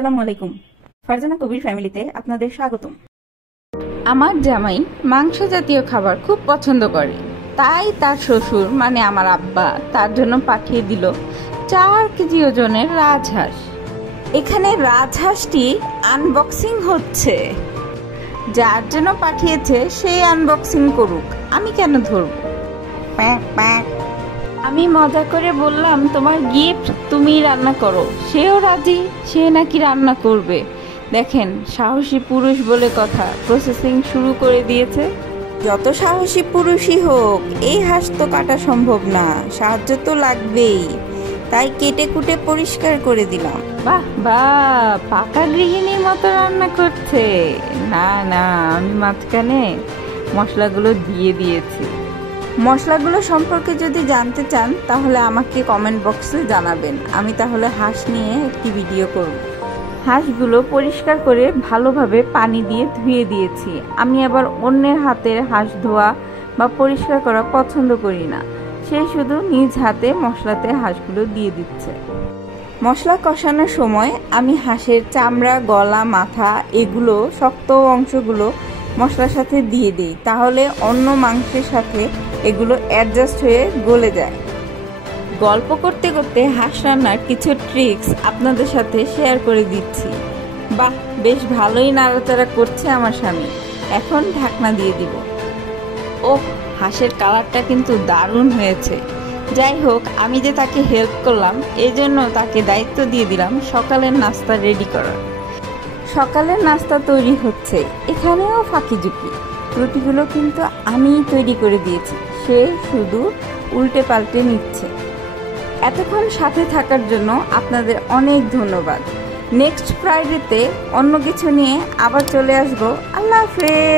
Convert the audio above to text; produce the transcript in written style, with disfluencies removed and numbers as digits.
আসসালামু আলাইকুম। ফারজানা কবির ফ্যামিলিতে আপনাদের স্বাগতম। আমার জামাই মাংস জাতীয় খাবার খুব পছন্দ করে, তাই তার শ্বশুর মানে আমার আব্বা তার জন্য পাঠিয়ে দিল 4 কেজি ওজনের রাজহাঁস। এখানে রাজহাঁসটি আনবক্সিং হচ্ছে। যার জন্য পাঠিয়েছে সেই আনবক্সিং করুক, আমি কেন ধরব? আমি মজা করে বললাম, তোমার গিফট, তুমি রান্না করো। সেও রাজি, সে নাকি রান্না করবে। দেখেন, সাহসী পুরুষ বলে কথা, প্রসেসিং শুরু করে দিয়েছে। যত সাহসী পুরুষই হোক, এই হাঁস তো কাটা সম্ভব না, সাহায্য তো লাগবেই। তাই কেটে কুটে পরিষ্কার করে দিলাম। বাহ বাহ, পাকা গৃহিণীর মতো রান্না করছে। না না, আমি মাঝখানে মশলাগুলো দিয়ে দিয়েছি। মশলাগুলো সম্পর্কে যদি জানতে চান তাহলে আমাকে কমেন্ট বক্সে জানাবেন, আমি তাহলে হাঁস নিয়ে একটি ভিডিও করব। হাঁসগুলো পরিষ্কার করে ভালোভাবে পানি দিয়ে ধুয়ে দিয়েছি। আমি আবার অন্যের হাতের হাঁস ধোয়া বা পরিষ্কার করা পছন্দ করি না। সে শুধু নিজ হাতে মশলাতে হাঁসগুলো দিয়ে দিচ্ছে। মশলা কষানোর সময় আমি হাঁসের চামড়া, গলা, মাথা, এগুলো শক্ত অংশগুলো মশলার সাথে দিয়ে দিই, তাহলে অন্য মাংসের সাথে এগুলো অ্যাডজাস্ট হয়ে গলে যায়। গল্প করতে করতে হাঁস রান্নার কিছু ট্রিক্স আপনাদের সাথে শেয়ার করে দিচ্ছি। বাহ, বেশ ভালোই নাড়াচাড়া করছে আমার স্বামী। এখন ঢাকনা দিয়ে দিব। ওহ, হাঁসের কালারটা কিন্তু দারুণ হয়েছে। যাই হোক, আমি যে তাকে হেল্প করলাম, এই জন্য তাকে দায়িত্ব দিয়ে দিলাম সকালের নাস্তা রেডি করার। সকালের নাস্তা তৈরি হচ্ছে, এখানেও ফাঁকি ঝুঁকি। রুটিগুলো কিন্তু আমিই তৈরি করে দিয়েছি, সে শুধু উল্টে পাল্টে নিচ্ছে। এতক্ষণ সাথে থাকার জন্য আপনাদের অনেক ধন্যবাদ। নেক্সট ফ্রাইডেতে অন্য কিছু নিয়ে আবার চলে আসবো। আল্লাহ হাফেজ।